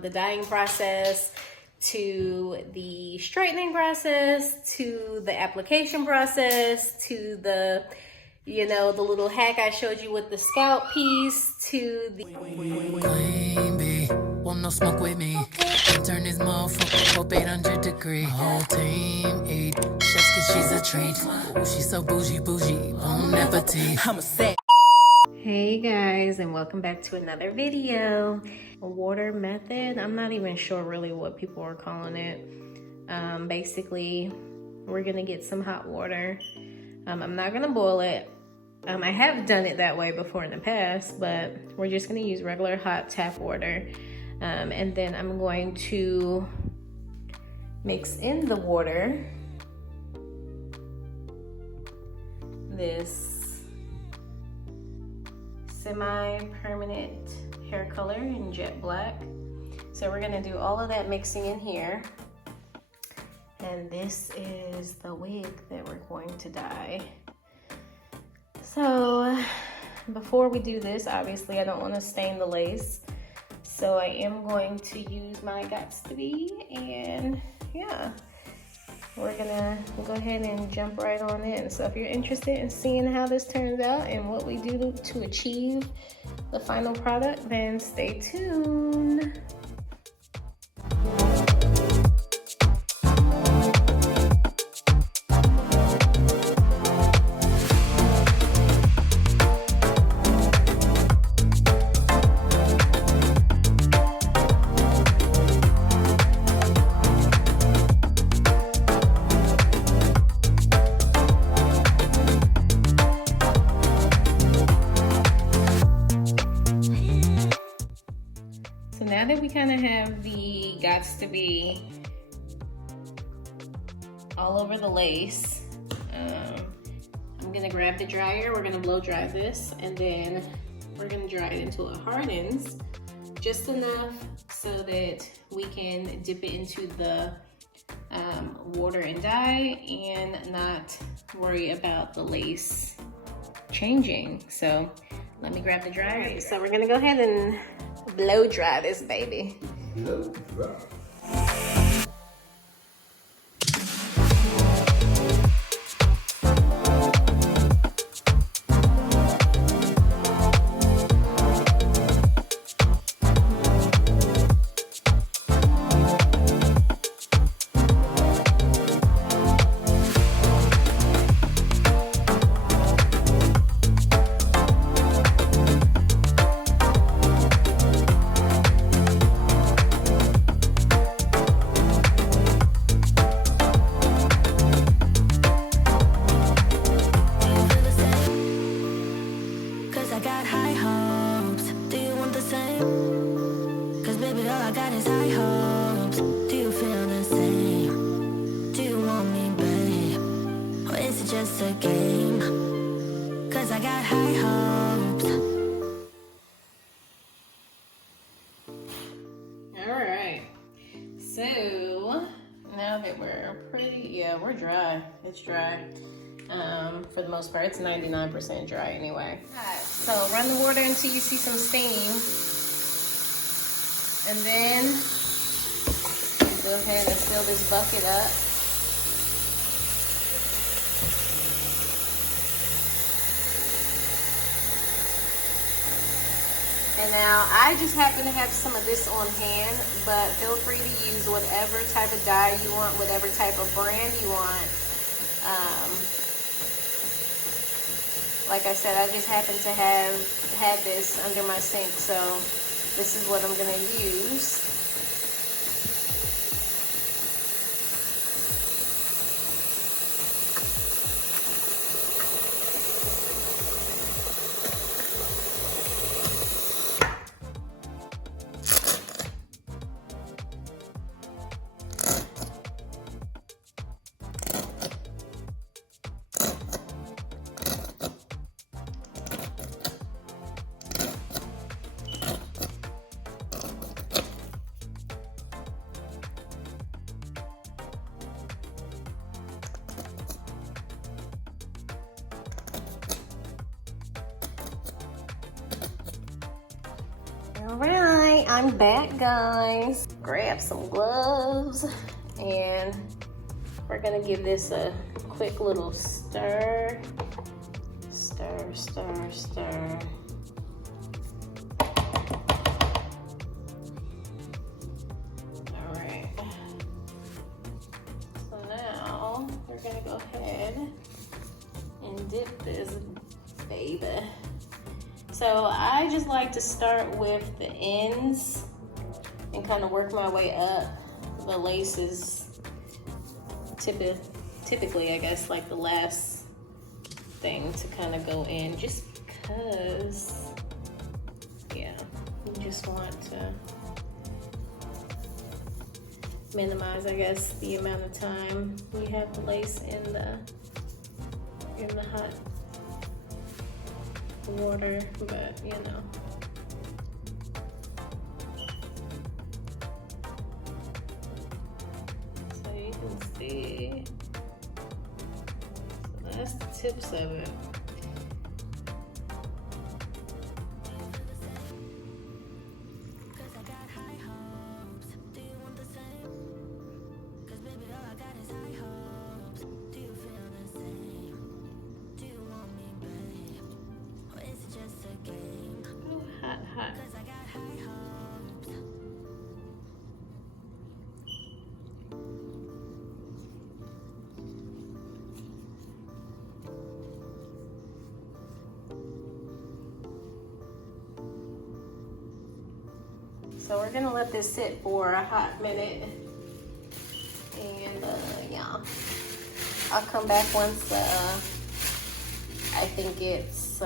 the dyeing process, to the straightening process, to the application process, to the, you know, the little hack I showed you with the scalp piece, to the... Want no smoke with me. Turn this motherfucker up 800 degrees. Whole team eat just cause she's a treat. Ooh, she's so bougie, bon appetit. I'm a set. Hey guys, and welcome back to another video. A water method. I'm not even sure really what people are calling it. Basically, we're gonna get some hot water. I'm not gonna boil it. I have done it that way before in the past, but we're just gonna use regular hot tap water. And then I'm going to mix in the water this semi-permanent hair color in jet black. So we're gonna do all of that mixing in here. And this is the wig that we're going to dye. So before we do this, obviously I don't want to stain the lace. So I am going to use my Gots to Be, and yeah, we're gonna go ahead and jump right on in. So if you're interested in seeing how this turns out and what we do to achieve the final product, then stay tuned. Now that we kind of have the Gots to Be all over the lace, I'm gonna grab the dryer. We're gonna blow dry this, and then we're gonna dry it until it hardens just enough so that we can dip it into the water and dye and not worry about the lace changing. So let me grab the dryer. So we're gonna go ahead and blow dry this baby. Blow dry. Just a game, cause I got high hopes. Alright, so now that we're we're dry. It's dry. For the most part, it's 99% dry anyway. Alright, so run the water until you see some steam. And then go ahead and fill this bucket up. And now I just happen to have some of this on hand, but feel free to use whatever type of dye you want, whatever type of brand you want. Like I said, I just happen to have had this under my sink, so this is what I'm gonna use. I'm back, guys. Grab some gloves and we're gonna give this a quick little stir. Stir, stir, stir. All right. So now we're gonna go ahead and dip this baby. So I just like to start with the ends and kind of work my way up. The lace is typically, I guess, like the last thing to kind of go in, just because, yeah, you just want to minimize, I guess, the amount of time we have the lace in the hot water, but you know. So you can see, so that's the tips of it. Hot. So we're gonna let this sit for a hot minute, and yeah, I'll come back once I think it's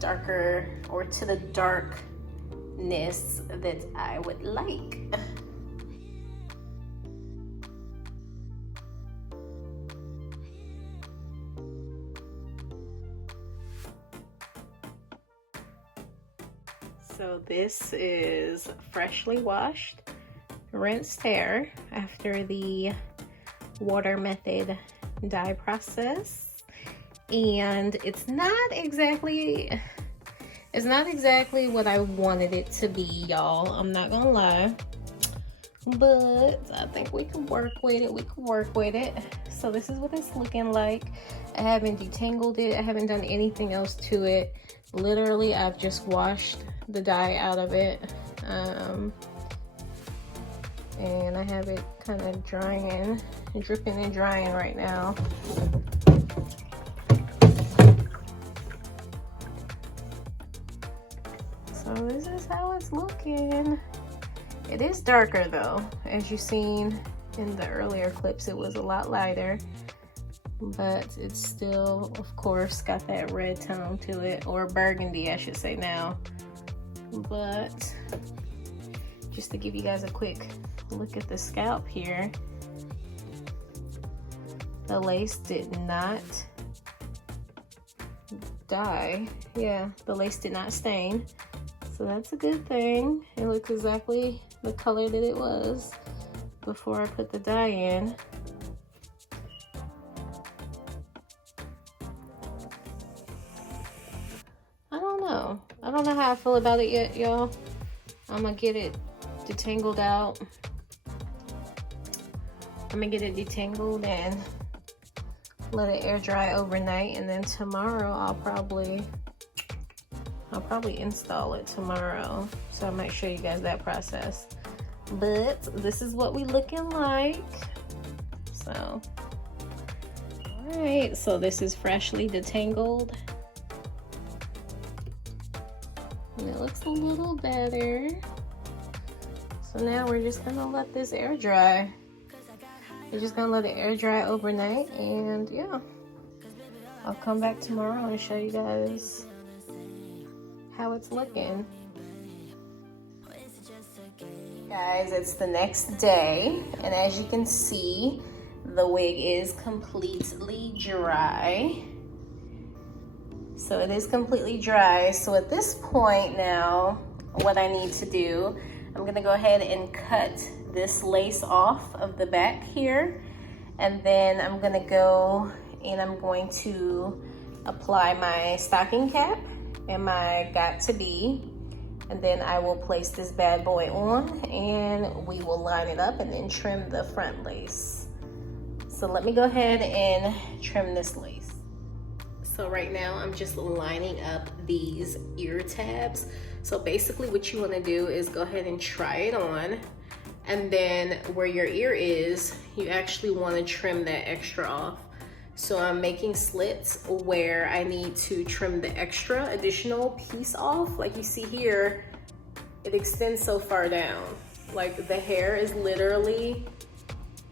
darker, or to the darkness that I would like. So this is freshly washed, rinsed hair after the water method dye process. And it's not exactly what I wanted it to be, y'all. I'm not gonna lie, but I think we can work with it. So this is what it's looking like. I haven't detangled it. I haven't done anything else to it. Literally, I've just washed the dye out of it. And I have it kind of drying, dripping and drying right now. So this is how it's looking. It is darker though. As you've seen in the earlier clips, it was a lot lighter, but it's still, of course, got that red tone to it, or burgundy, I should say now. But just to give you guys a quick look at the scalp here, the lace did not dye. Yeah, the lace did not stain. So that's a good thing. It looks exactly the color that it was before I put the dye in. I don't know how I feel about it yet, y'all. I'm gonna get it detangled out. I'm gonna get it detangled and let it air dry overnight, and then tomorrow I'll probably install it tomorrow. So I might show you guys that process. But this is what we looking like. So, all right, so this is freshly detangled. And it looks a little better. So now we're just gonna let this air dry. We're just gonna let it air dry overnight, and yeah, I'll come back tomorrow and show you guys how it's looking. Guys, it's the next day, and as you can see, the wig is completely dry. So it is completely dry. So at this point now, what I need to do, I'm gonna go ahead and cut this lace off of the back here, and then I'm gonna go and I'm going to apply my stocking cap and my got to be And then I will place this bad boy on and we will line it up and then trim the front lace. So let me go ahead and trim this lace. So right now I'm just lining up these ear tabs. So basically what you want to do is go ahead and try it on, and then where your ear is, you actually want to trim that extra off. So I'm making slits where I need to trim the extra additional piece off. Like you see here, it extends so far down. Like the hair is literally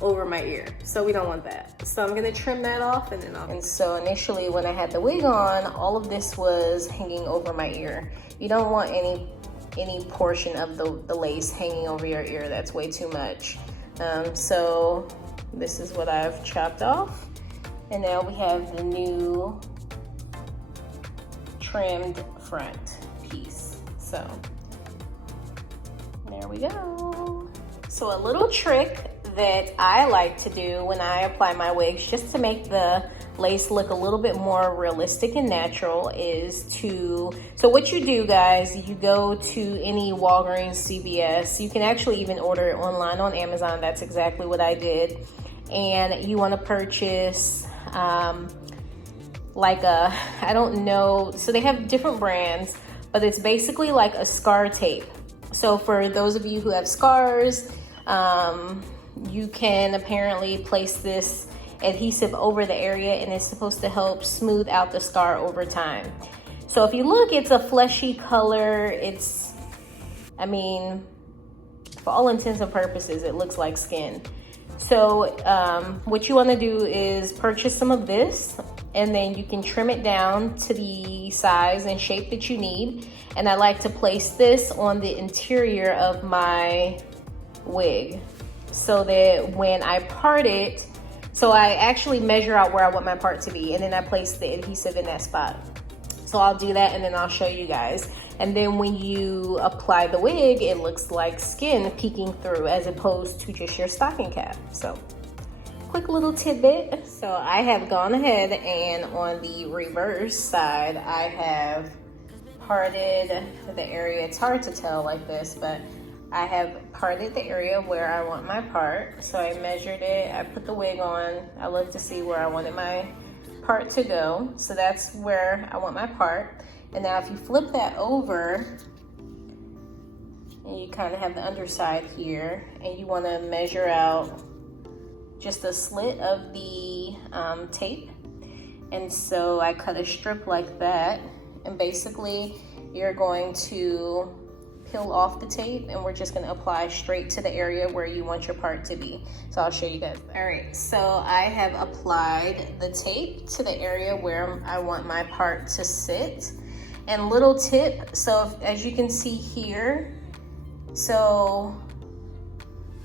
over my ear. So we don't want that. So I'm gonna trim that off and then And so initially when I had the wig on, all of this was hanging over my ear. You don't want any portion of the lace hanging over your ear. That's way too much. So this is what I've chopped off. And now we have the new trimmed front piece. So there we go. So a little trick that I like to do when I apply my wigs, just to make the lace look a little bit more realistic and natural, is so what you do, guys, you go to any Walgreens, CVS, you can actually even order it online on Amazon. That's exactly what I did. And you want to purchase like I don't know, so they have different brands, but it's basically like a scar tape. So for those of you who have scars, you can apparently place this adhesive over the area, and it's supposed to help smooth out the scar over time. So if you look, it's a fleshy color. I mean, for all intents and purposes, it looks like skin. So what you want to do is purchase some of this, and then you can trim it down to the size and shape that you need. And I like to place this on the interior of my wig so that when I part it, so I actually measure out where I want my part to be, and then I place the adhesive in that spot. So I'll do that and then I'll show you guys. And then when you apply the wig, it looks like skin peeking through as opposed to just your stocking cap. So quick little tidbit. So I have gone ahead and on the reverse side, I have parted the area. It's hard to tell like this, but I have parted the area where I want my part. So I measured it, I put the wig on, I looked to see where I wanted my part to go. So that's where I want my part. And now if you flip that over, and you kind of have the underside here, and you want to measure out just a slit of the tape. And so I cut a strip like that, and basically you're going to peel off the tape, and we're just going to apply straight to the area where you want your part to be. So I'll show you guys. All right, so I have applied the tape to the area where I want my part to sit. And little tip, so as you can see here, so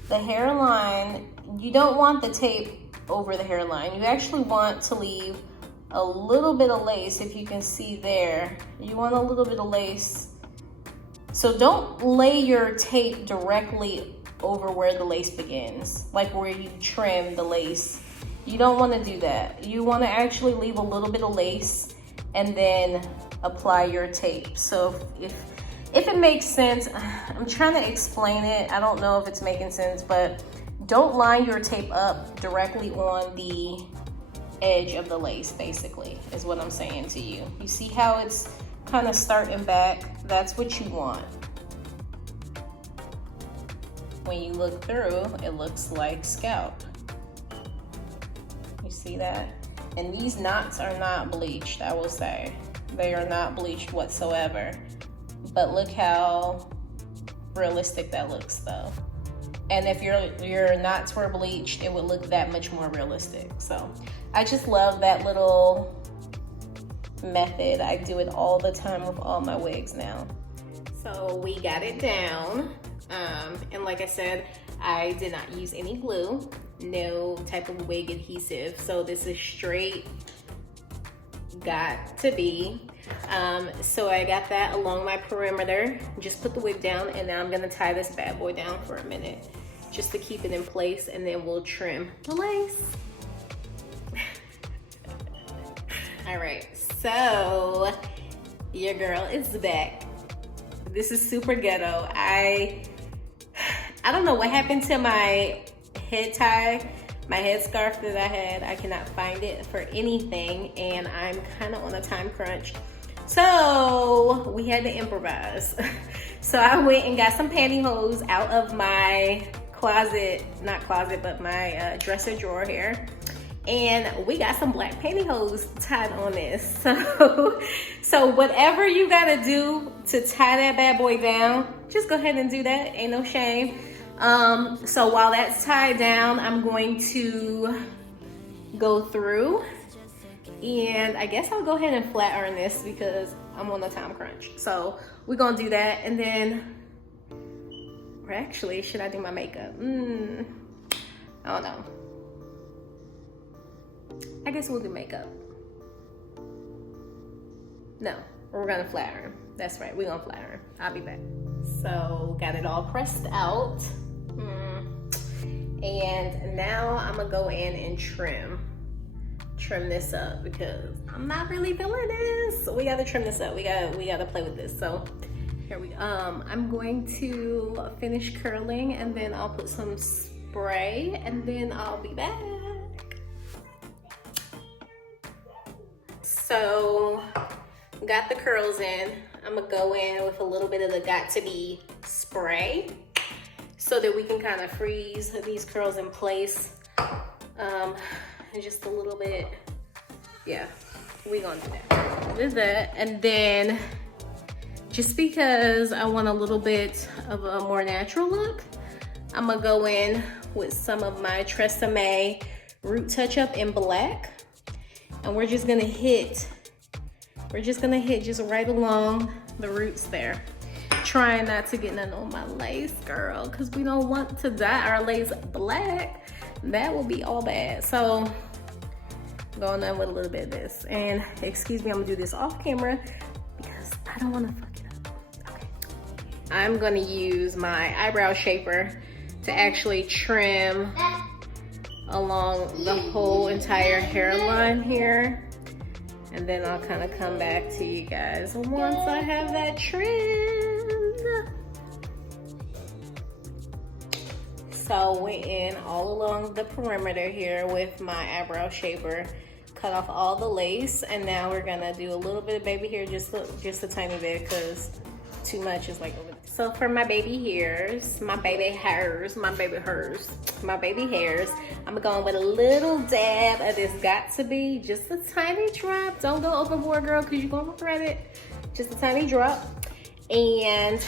the hairline, you don't want the tape over the hairline. You actually want to leave a little bit of lace. If you can see there, you want a little bit of lace. So don't lay your tape directly over where the lace begins, like where you trim the lace. You don't want to do that. You want to actually leave a little bit of lace and then apply your tape. So if it makes sense, I'm trying to explain it. I don't know if it's making sense, but don't line your tape up directly on the edge of the lace, basically, is what I'm saying to you. You see how it's kind of starting back? That's what you want. When you look through, it looks like scalp. You see that? And these knots are not bleached, I will say. They are not bleached whatsoever. But look how realistic that looks though. And if your knots were bleached, it would look that much more realistic. So I just love that little method. I do it all the time with all my wigs now. So we got it down. And like I said, I did not use any glue, no type of wig adhesive. So this is straight got to be. So I got that along my perimeter, just put the wig down, and now I'm gonna tie this bad boy down for a minute just to keep it in place, and then we'll trim the lace. All right, so your girl is back. This is super ghetto. I don't know what happened to my head tie, my headscarf that I had. I cannot find it for anything, and I'm kind of on a time crunch. So we had to improvise. So I went and got some pantyhose out of my closet, not closet, but my dresser drawer here. And we got some black pantyhose tied on this. So whatever you gotta do to tie that bad boy down, just go ahead and do that, ain't no shame. So while that's tied down, I'm going to go through, and I guess I'll go ahead and flat iron this because I'm on a time crunch. So we're gonna do that, and then, or actually, should I do my makeup? I don't know. I guess we'll do makeup. No, we're gonna flat iron. That's right, we're gonna flat iron. I'll be back. So got it all pressed out. And now I'm gonna go in and trim this up because I'm not really feeling this. So we gotta trim this up. We gotta play with this. So here we go. I'm going to finish curling, and then I'll put some spray, and then I'll be back. So got the curls in. I'm gonna go in with a little bit of the Got To Be spray so that we can kind of freeze these curls in place. And just a little bit, yeah, we gonna do that. With that, and then just because I want a little bit of a more natural look, I'm gonna go in with some of my Tresemme Root Touch Up in black. And we're just gonna hit just right along the roots there. Trying not to get none on my lace, girl, because we don't want to dye our lace black. That will be all bad. So going on with a little bit of this. And excuse me, I'm gonna do this off camera because I don't wanna fuck it up. Okay. I'm gonna use my eyebrow shaper to actually trim along the whole entire hairline here, and then I'll kind of come back to you guys once I have that trimmed. So went in all along the perimeter here with my eyebrow shaper, cut off all the lace, and now we're gonna do a little bit of baby hair, just a tiny bit, because too much is like over there. So for my baby hairs, I'm going with a little dab of this Got To Be, just a tiny drop. Don't go overboard, girl, because you're gonna regret it. Just a tiny drop. And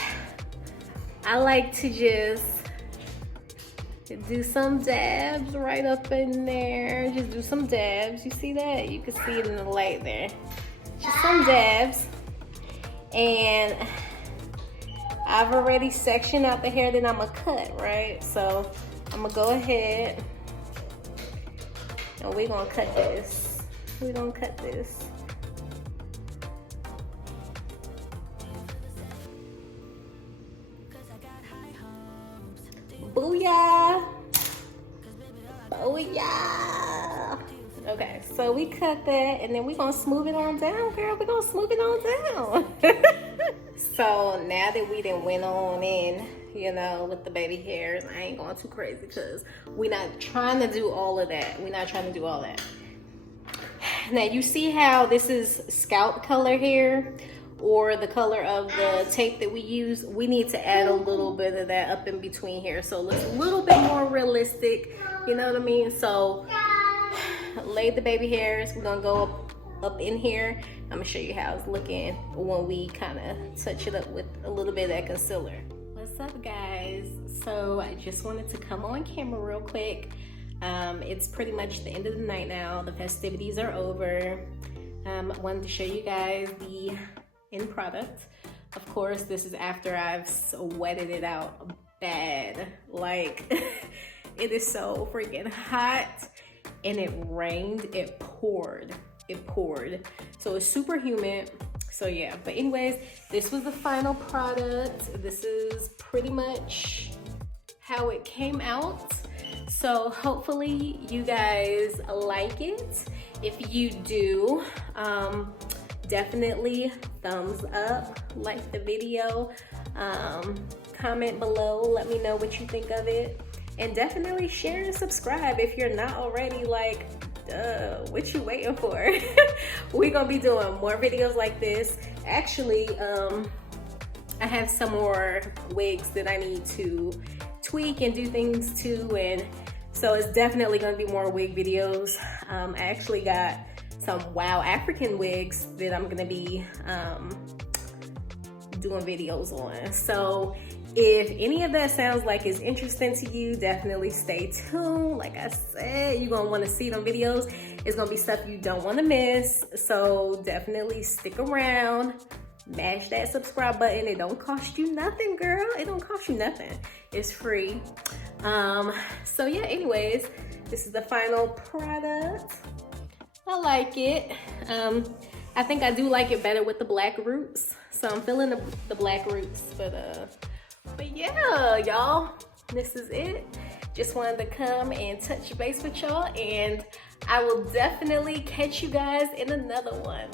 I like to just do some dabs right up in there. Just do some dabs. You see that? You can see it in the light there. Just some dabs. And I've already sectioned out the hair that I'm gonna cut, right? So I'm gonna go ahead and we're gonna cut this. We're gonna cut this. Booyah! Booyah! Okay, so we cut that, and then we're gonna smooth it on down, girl. We're gonna smooth it on down. So now that we done went on in, you know, with the baby hairs, I ain't going too crazy because we're not trying to do all of that. We're not trying to do all that. Now you see how this is scalp color here, or the color of the tape that we use. We need to add a little bit of that up in between here, so it looks a little bit more realistic, you know what I mean? So lay the baby hairs. We're gonna go up in here. I'm gonna show you how it's looking when we kind of touch it up with a little bit of that concealer. What's up, guys? So I just wanted to come on camera real quick. It's pretty much the end of the night now. The festivities are over. I wanted to show you guys the end product. Of course, this is after I've sweated it out bad. Like, it is so freaking hot, and it rained, it poured. So it's super humid. So yeah, but anyways, this was the final product. This is pretty much how it came out. So hopefully you guys like it. If you do, definitely thumbs up, like the video. Comment below, let me know what you think of it, and definitely share and subscribe if you're not already. Like, what you waiting for? We're gonna be doing more videos like this. Actually, I have some more wigs that I need to tweak and do things to, and so it's definitely gonna be more wig videos. I actually got some Wow African wigs that I'm gonna be doing videos on. So if any of that sounds like it's interesting to you, definitely stay tuned. Like I said, you're gonna wanna see them videos. It's gonna be stuff you don't wanna miss. So definitely stick around, mash that subscribe button. It don't cost you nothing, girl. It don't cost you nothing. It's free. So yeah, anyways, this is the final product. I like it. I think I do like it better with the black roots. So I'm feeling the black roots, but yeah, y'all, this is it. Just wanted to come and touch base with y'all, and I will definitely catch you guys in another one.